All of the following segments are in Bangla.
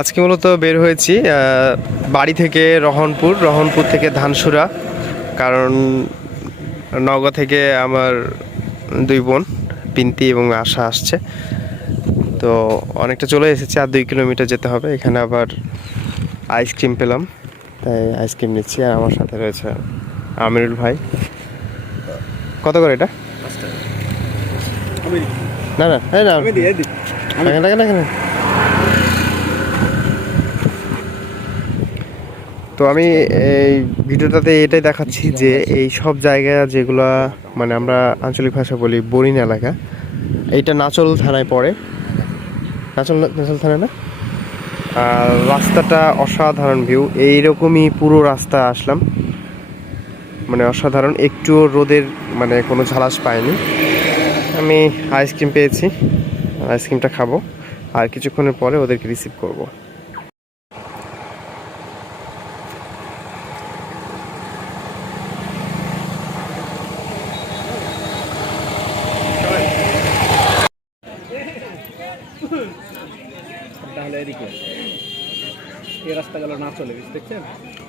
আজকে মূলত বের হয়েছি বাড়ি থেকে রহনপুর রহনপুর থেকে ধানসুরা কারণ নওগাঁ থেকে আমার দুই বোন পিন্তি এবং আশা আসছে। তো অনেকটা চলে এসেছে আর দুই কিলোমিটার যেতে হবে এখানে আবার আইসক্রিম পেলাম তাই আইসক্রিম নিচ্ছি আর আমার সাথে রয়েছে আমিরুল ভাই। কত করে এটা? না না না না। তো আমি এই ভিডিওটাতে এটাই দেখাচ্ছি যে এই সব জায়গা যেগুলা মানে আমরা আঞ্চলিক ভাষা বলি বরিন এলাকা, এইটা নাচল থানায় পড়ে। নাচল নাচল থানা না? আর রাস্তাটা অসাধারণ ভিউ এইরকমই পুরো রাস্তা আসলাম। মানে অসাধারণ, একটুও রোদের মানে কোনো ঝালাস পাইনি। আমি আইসক্রিম পেয়েছি আইসক্রিমটা খাব, আর কিছুক্ষণের পরে ওদেরকে রিসিভ করব। তাহলে এদিকে। এই রাস্তা গেল না চলে বুঝতে দেখছেন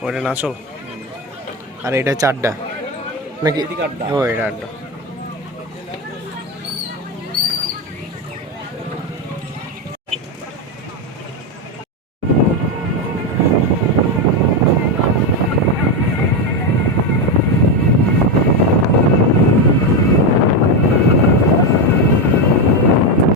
ওটা নাচল আর এটা চারটা। নাকি? আড্ডা। ও এটা আড্ডা।